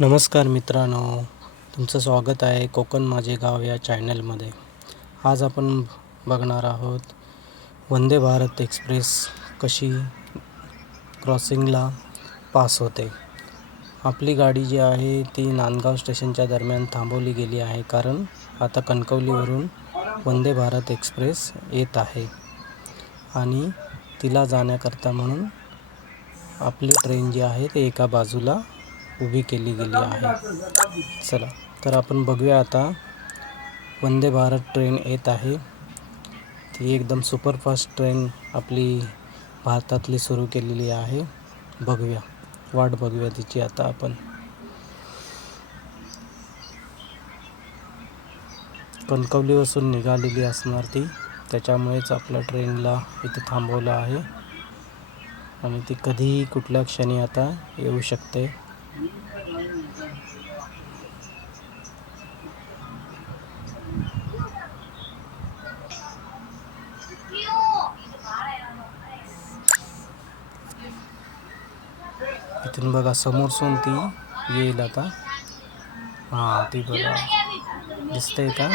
नमस्कार मित्रांनो. तुमचं स्वागत आहे कोकण माझे गाव या चॅनलमध्ये. आज आपण बघणार आहोत वंदे भारत एक्सप्रेस कशी क्रॉसिंगला पास होते. आपली गाडी जी आहे ती नांदगाव स्टेशनच्या दरम्यान थांबवली गेली आहे कारण आता कणकवलीवरून वंदे भारत एक्सप्रेस येत आहे आणि तिला जाण्याकरता म्हणून आपली ट्रेन जी आहे ती एका बाजूला उभी केली गेली आहे. चला तर आपण बघूया आता. वंदे भारत ट्रेन येत आहे. ती एकदम सुपरफास्ट ट्रेन आपली भारतातली सुरू केलेली आहे. बघूया वाट बघूया तिची आता आपण. कणकवलीपासून निघालेली असणार ती. त्याच्यामुळेच आपल्या ट्रेनला इथे थांबवलं आहे. आणि ती कधीही कुठल्या क्षणी आता येऊ शकते. इथून बघा समोरसून ती येईल आता. हां ती बघा. दिसतंय का?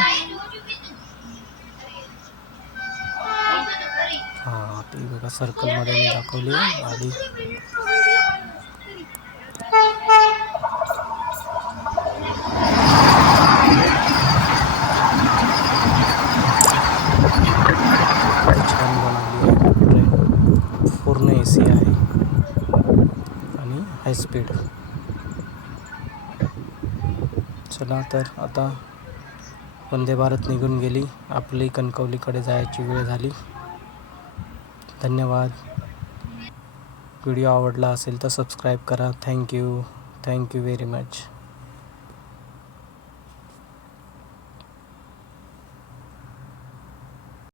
हां ती बघा सर्कलमध्ये मी दाखवली. आधी छान बनवली आहे ट्रेन पूर्ण ए सी आहे आणि हाय स्पीड चला तर आता वंदे भारत निघून गेली. आपली कणकवलीकडे जायची वेळ झाली. धन्यवाद. व्हिडिओ आवडला असेल तर सबस्क्राईब करा. Thank you thank you very much